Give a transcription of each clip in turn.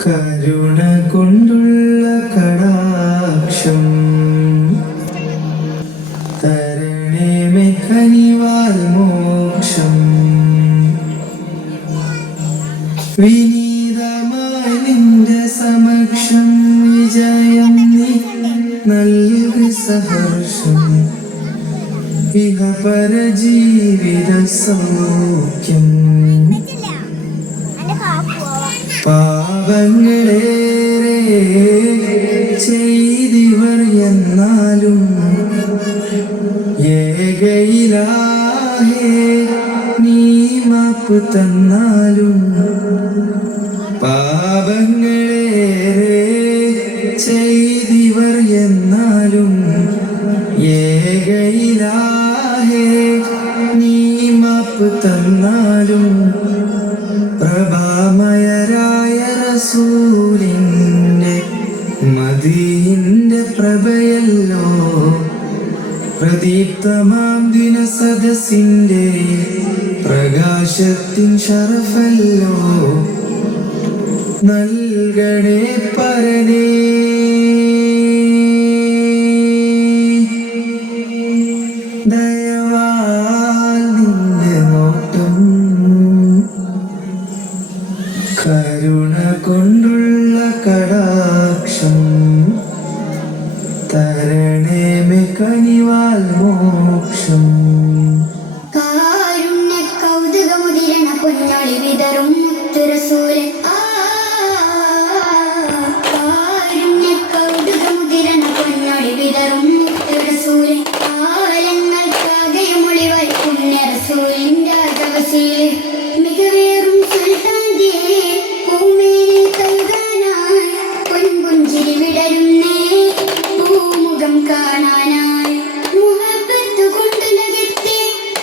കരുണ കൊണ്ടുള്ള കടാക്ഷം തരണേ കനിവാൽ മോക്ഷം വിനീതമായി നിന്റെ സമക്ഷം വിജയം നീ നൽകി സഹർഷം ഇഹപര ജീവിത സൗഖ്യം പാപങ്ങളേറെ ചെയ്തിവർ എന്നാലും ഏകയിലാഹേ നീ മാപ്പ് തന്നാലും പാപങ്ങളേറെ ചെയ്തിവർ എന്നാലും ഏകയിലാഹേ നീ മാപ്പ് തന്നാലും പ്രഭാമയരായ റസൂലിന്റെ മദീന്റെ പ്രഭയല്ലോ പ്രദീപ്തമാം ദിന സദസ്സിന്റെ പ്രകാശത്തിൻ ശറഫല്ലോ നൽകണേ പരനേ ദയവാൽ നിന്റെ നോട്ടം കരുണ കൊണ്ടുള്ള കടാക്ഷം തരണേ കനിവാൽ മോക്ഷം കാരുണ്യ കൗതുകമുതിരണ പൊന്നൊളി വിതറും മുത്തുറസൂലൻ കാരുണ്യ കൗതുകമുതിരണ പൊന്നൊളി വിതറും മുത്തുറസൂലൻ കാലങ്ങൾക്കാകെയുമൊളിവായി പുണ്യറസൂലിൻ രാജവശീല് മികവേറും സുൽത്താന്തിയെ പൂമേനിൽ കഴുകാനായി പൊൻപുഞ്ചിരി വിടരുന്നേ പൂമുഖം കാണാനായി മുഹബത്ത് കൊണ്ട് ലകത്തെ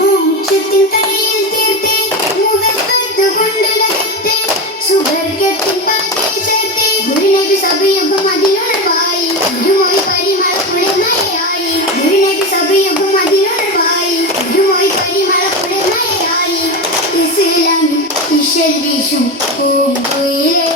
മോക്ഷത്തിൻ തലയിൽ തീർത്തെ മുഹബത്ത് കൊണ്ട് ലകത്തെ സുവർഗത്തിൻ പാതയിൽ ചേർത്തെ ഗുരുനബി സഭയുഗം അതിലുണർവായി ഗുരുമൊഴി പരിമളക്കുളിർമയായി ഗുരുനബി സഭയുഗം അതിലുണർവായി ഗുരുമൊഴി പരിമളക്കുളിർമയായി ഇസ്ലാം ഇശൽ വീശും പൂങ്കുയിലേ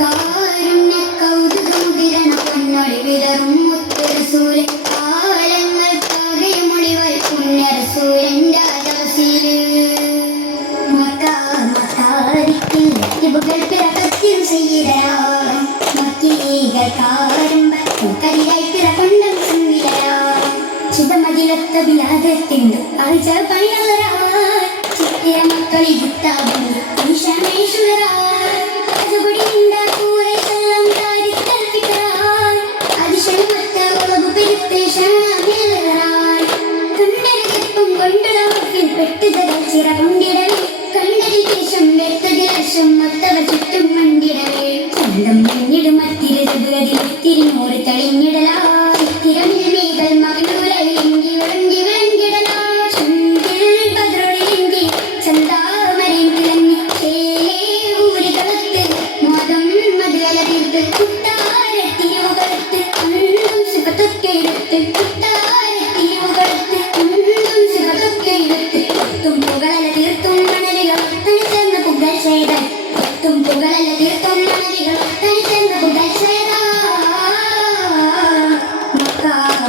കാരുണ്യ കൗതുകമുതിരണ പൊന്നൊളി വിതറും മുത്തുറസൂലൻ കാലങ്ങൾക്കാകെയുമൊളിവായി പുണ്യറസൂലൻ രാജവശീല് മക്കാരിക്കിൽ ഇബുകൾ പിറക്കത്തിൻ സയ്യിദരാ മക്കീകൾ കാരമ്പത്തിൽ കരിയായി പിറകൊണ്ടം സംവിലരാ ചിതമതിലൊത്ത ബിലാദത്തിൻ്റെ ആഴ്ച പണികളരായി ചിത്തിര മക്കളി ഗുത്താബുണ്ട് ഈശമേശ്വരായി അതുപടിയുണ്ട കൂറെല്ലാം താരിക്കൽ ഫിക്രായി അതിശയമത്ത ഉളവ് പെരുത്തെ ഷാമിലരായി കണ്ണരുതെപ്പം കൊണ്ടുള്ള വക്കിൽ പെട്ടുതരൽ ചിറ കൊണ്ടിടവേ കണ്ടതിൽ ശേഷം വെത്തതിൽ ലക്ഷം മൊത്തവ ചുറ്റും മണ്ടിടവേ സ്വന്തം മഞ്ഞിടും അത്തിരതിൽ തിരിഞ്ഞോറ് തെളിഞ്ഞിടലായി തിരമിഴികൾ മകനൂലയിലെങ്കി വിളങ്കി വിളങ്കിടലാ ചുണ്ടിൽ പതിരൊളിലെങ്കി ചന്താമരയും തിളങ്ങി ചേലേ ഊരികളത്ത് മതം മധുവല തീർത്ത് കുട്ടാരത്തിരുവുകളത്ത് അന്നും സുഖത്തൊക്കെ എടുത്ത് കുട്ടാരത്തിരുവുകളത്ത് അന്നും സുഖത്തൊക്കെ എടുത്ത് ഒത്തും പുകളല തീർത്തും മണലികൾ തനിച്ചെന്ന പുകൾ ചെയ്ത ഒത്തും പുകളല തീർത്തും മണലികൾ തനിച്ചെന്ന പുകൾ ചെയ്ത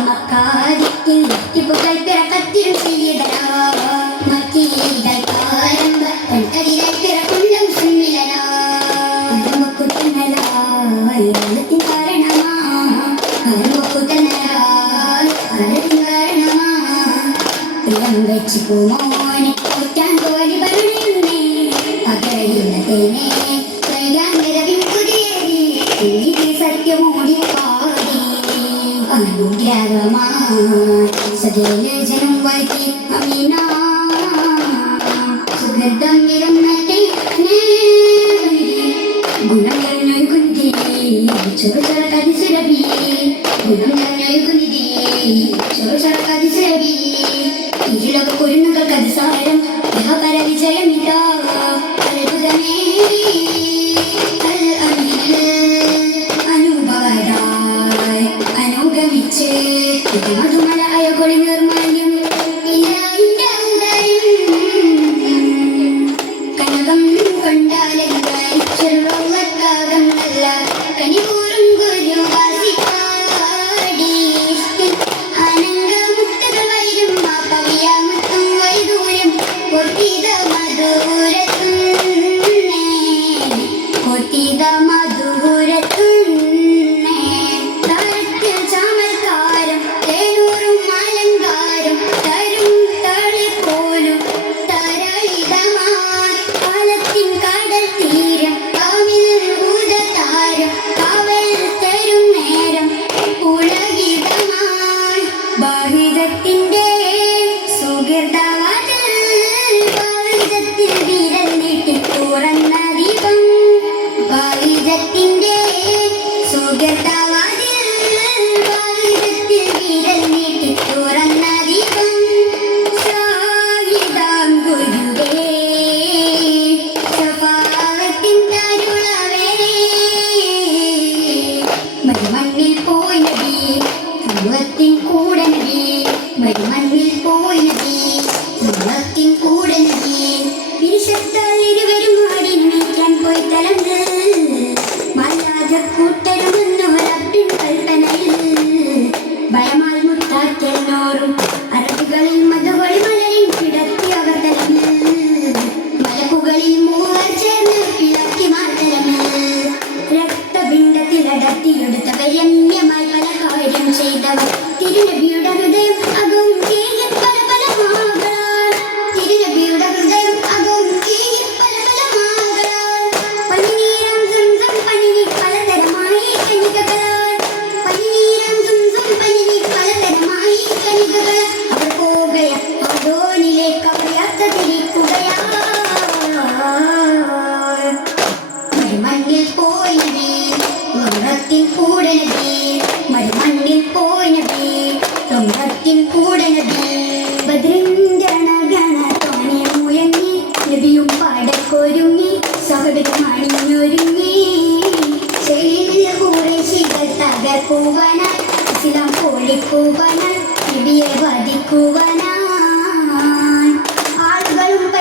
മക്കാദിക്കിൽ പുകൾ പിറക്കത്തിരും ചെയ്തരാ മക്കീകൾ കാരമ്പ കൺകരിലായി പിറകൊണ്ടം സുന്നിലരാ അരുമക്കുത്തനലായി അലത്തിൻ കാരണമാ അരുമക്കുത്തനലായി അലത്തിൻ കാരണമാ പ്രിയം വെച്ച് പൂമോനെ കുറ്റാൻ കോരി ഭരണയുന്നേ പകരയില്ലതേനെ പ്രയാന്തരവിൻ കുടിയേറി നീതി സത്യമോടി പാടി അനുഗ്രഹമായി സകലജനം വൈകി അമീന സുഗന്ധം നിറന്നത്തെ ഗുണം നിറഞ്ഞൊഴുകുന്തി ചെറു ചെറുക്കതിസുരഭി ഗുണം നിറഞ്ഞൊഴുകുന്തി ചെറു ചെറുക്കതിസുരഭി ഇരുളക കുരുന്നുകൾക്ക് അതിസാരം യഹപര വിജയമിതാ അത്ഭുതമേ അനുഭവരായി അനുഗമിച്ച് മധുമലായ കൊളി നിർമാല്യം ഇല്ല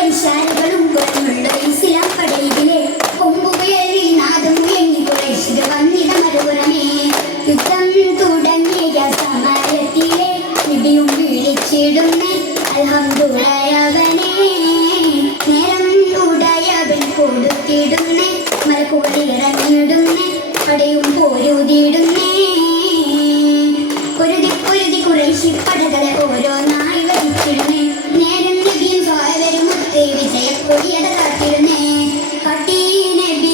വൈശാലുകളും കുറഞ്ഞുള്ള ഇസ്ലാം പടയിലെ കൊമ്പുകയറി നാദം മുഴങ്ങി കുറേശ്ശിത വന്നിത മറുപുറമേ യുദ്ധം തുടങ്ങിയ സമരത്തിലെ നബിയും വിളിച്ചിടുന്നേ അൽഹംദുലില്ലാഹവനെ നേരം ഉടയവൻ കൊടുത്തിടുന്നേ മലക്കോളിറങ്ങിടുന്നേ പടയും പോരുതിടുന്നേ പൊരുതി കുറേശ്ശി പടകളെ ഓരോന്നായി വഹിച്ചിടുന്നേ നേരം നബിയും സ്വാവരും ഒത്തേ വിജയക്കൊടിയട കാത്തിടുന്നേ പട്ടി നബി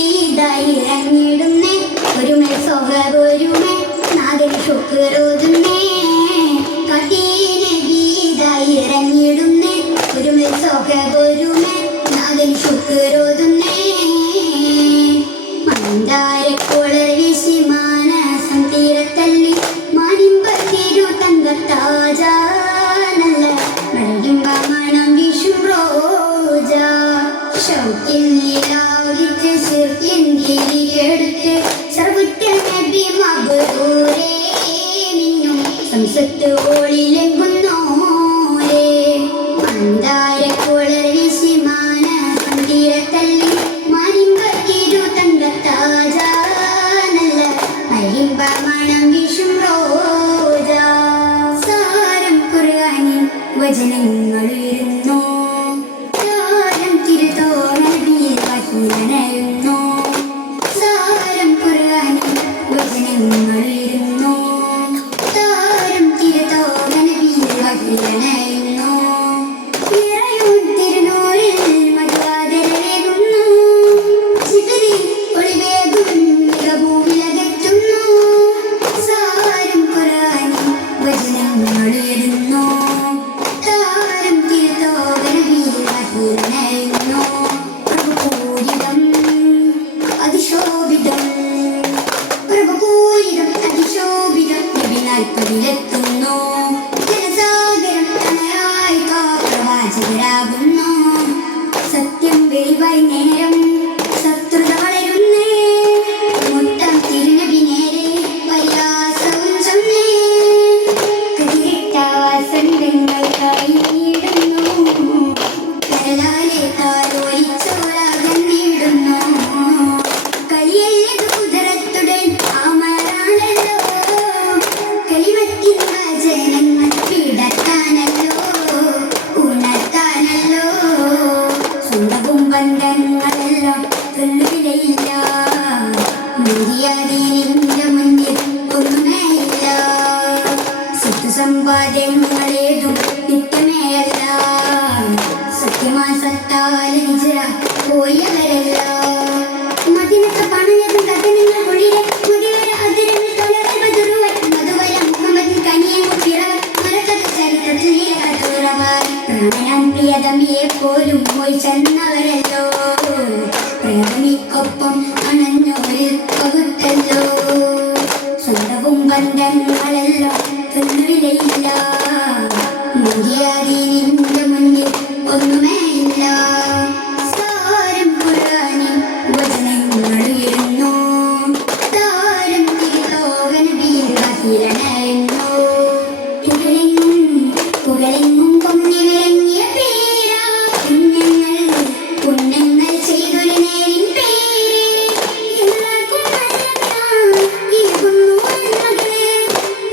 ഇറങ്ങിടുന്നേ ഒരുമേ സ്വഹബൊരുമേ നാഗരി ശുക്രോതുന്നേ പട്ടി നബി ഇറങ്ങിടുന്നേ ഒരുമേ സ്വഹബൊരുമേ നാഗരി ശുക്രോതുന്നേ മന്ദാരക്കുളർ വീശി മാനസം തീരത്തല്ലി മാനിമ്പത്തിരു തങ്കത്താജ നല്ല മഴയുമ്പ മണം വീശും റോജ ഷൗക്കിൽ നിലാവിച്ച് ശിർക്കിൻ തിരികെടുത്ത് സർവുറ്റ നബി മബ്റൂരേ മിന്നും സംസത്ത് ഓളിലെങ്കുന്നോരേ മന്ദാരക്കുളർ വീശി മാനസം തീരത്തല്ലി മാനിമ്പത്തിരു തങ്കത്താജ നല്ല മഴയുമ്പ മണം വീശും റോജ സാരം ഖുർആനിൻ വചനങ്ങളുയരുന്നു സാരം തിരുത്തോനബിയിൽ വഹിനയുന്നു സാരം ഖുർആനിൻ വചനങ്ങളുയരുന്നു സാരം തിരുത്തോനബിയിൽ വഹിനയുന്നു നിറയും തിരുനൂറിൽ മധുവാദരവേകുന്നു ചിതറി ഒളിവേകും മികഭൂവിലകറ്റുന്നു സാരം ഖുർആനിൻ വചനങ്ങളുയരുന്നു താരം തിരുത്തോകനബിയിൽ വഹിനയുന്നു പ്രഭുപൂരിതം അതിശോഭിതം പ്രഭുപൂരിതം അതിശോഭിതം നബി നാൽപ്പതിലെത്തുന്നു ജനസാഗരം തനയായി പ്രവാചകരാകുന്നു സത്യം വെളിവായി നേരം ശത്രുത വളരുന്നേ മുത്തം തിരുനബി നേരെ പരിഹാസവും ചൊന്നേ കതിരിട്ട വസന്തങ്ങൾ കൈയിടുന്നു കരലാലെ താലോലിച്ചോളകന്നിടുന്നു കലിയല്ലത് കുതിരത്തുടൻ ആമരാണല്ലോ കലിമത്തിൻ വചനങ്ങൾ പിടത്താനല്ലോ ഉണർത്താനല്ലോ സ്വന്തവും ബന്ധങ്ങളെല്ലാം തൊല്ലുവിലയില്ല മുറിയാതീനിന്റെ മുന്നിൽ ഒന്നുമേയില്ല സത്യസമ്പാദ്യങ്ങളേതും നിത്യമേയല്ല സത്യമാ സത്താൽ ഹിജ്റ പോയവരല്ല മദീനത്തെ പണയതും കഥനങ്ങൾ കുളിരെ മുടിവര അതിരുകൾ തൊലവൽ ബദറുവൽ മധുവര മുഹമ്മദിൻ കനിയൻ കുട്ടിറവൽ മരക്കത്ത് ചരിത്രത്തിൽ കഥുറവൽ പ്രാണനാൻ പ്രിയതമിയെ പോലും പോയി ചെന്നവരല്ലോ പ്രേമനിക്കൊപ്പം അണഞ്ഞോരിൽ പകുത്തല്ലോ സ്വന്തവും ബന്ധങ്ങളെല്ലാം തൊല്ലുവിലയില്ല മുടിയാതീനിന്റെ മുന്നിൽ ഒന്നുമേയില്ല സാരം ഖുർആനിൻ വചനങ്ങളുയരുന്നു താരം തിരുത്തോകനബിയിൽ വഹിനയുന്നു പുകലെങ്ങും പൊങ്ങി വിളങ്ങിയ പേരാ പുണ്യങ്ങൾ ചെയ്തൊരു നേരിൻ പേര് എല്ലാവർക്കും നല്ലവനായി ഏകുന്നു നന്മകളെ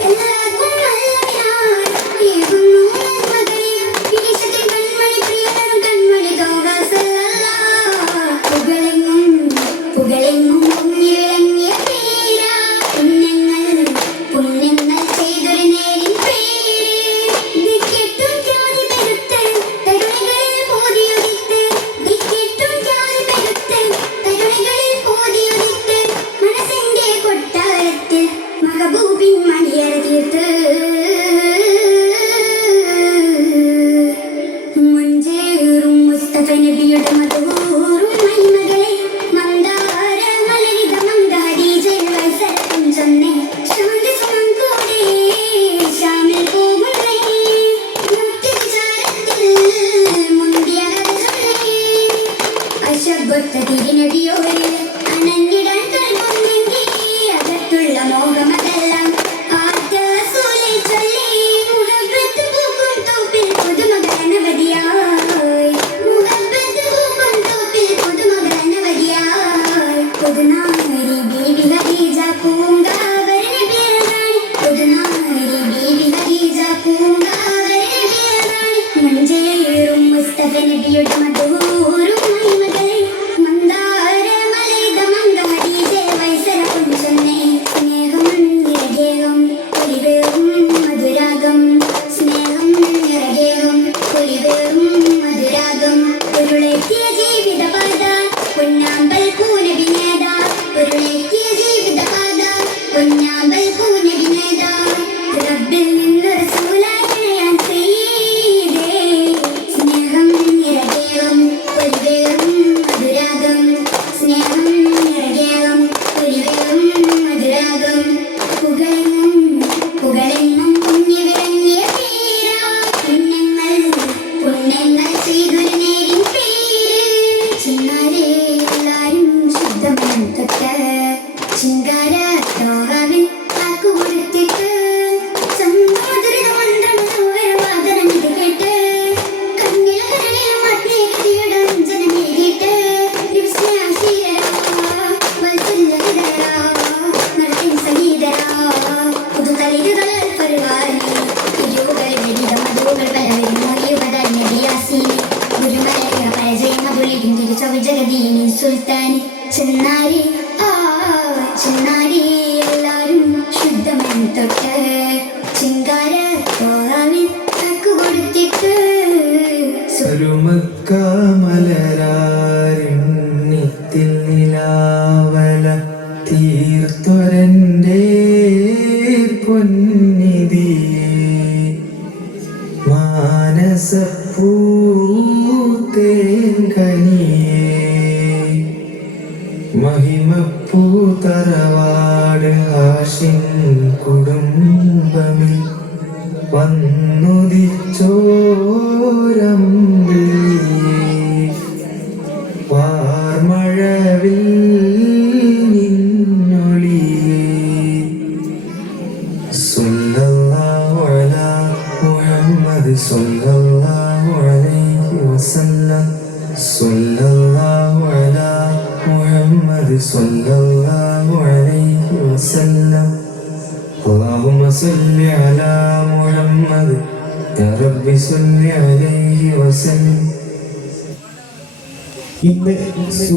എല്ലാവർക്കും നല്ലവനായി ഏകുന്നു നന്മകളെ വിദേശത്തെ കൺമണി പ്രിയതം കൺമണി തോക സല്ലല്ലാഹ് പുകലെങ്ങും പൊങ്ങി വിളങ്ങിയ പേരാ പുണ്യങ്ങൾ ചെയ്തൊരു നേരിൻ പേര് ദിക്കെട്ടും ജാതി പെരുത്ത് തരുണികളിൽ പോതിയൊരിത്ത് ദിക്കെട്ടും ജാതി പെരുത്ത് തരുണികളിൽ പോതിയൊരിത്ത് മനസ്സിന്റെ കൊട്ടാരത്തിൽ മഹബൂബിൻ മണിയറ തീർത്ത് മുഞ്ചേറും മുസ്തഫ നബിയുടെ മധുവൂറും മഹിമകളെ മന്ദാര മലരിത മന്ദാരി ജയവത്സരം ചൊന്നേ ശാന്തി സുമം കൂടെ ശ്യാമിൽ പോകുന്നേ മുക്തിവിചാരത്തിൽ മുന്തിയ കഥ ചൊന്നേ അശബ്ദ തിരുനബിയോട് അനങ്ങിടാൻ കൽപ്പൊന്നെങ്കിൽ അകത്തുള്ള മോഹമതെല്ലാം ആറ്റ റസൂലിൽ ചൊല്ലി മുഹബത്ത് പൂക്കും തോപ്പിൽ പുതുമകൾ അനവധിയായി മുഹബത്ത് ജഗദീനി സുൽത്താൻ ചെന്നാരി ആ ചെന്നാരി എല്ലാരും ശുദ്ധമൻ തൊട്ട് ചിങ്കാര പോകാമിൻ തക്കു കൊടുത്തിട്ട് സരുമക്ക മലരാരിണ്യത്തിൽ നിലാവല തീർത്തൊരൻ്റെ പൊന്നിധിയേ മാനസപ്പൂത്തേൻ കനിയേ മഹിമപ്പൂ തറവാട് ഹാഷിൻ കുടുംബമിൽ വന്നുദിച്ചോരമ്പിളിയേ വാർമഴവിൽ നിന്നൊളിയേ സല്ലല്ലാഹു അലാ മുഹമ്മദ് സല്ലല്ലാഹു അലൈഹി വസല്ലം സല്ലല്ലാഹു അലാ മുഹമ്മദ് സല്ലല്ലാഹു അലൈഹി വസല്ലം اللهم صل على محمد يا رب صل عليه وسلم.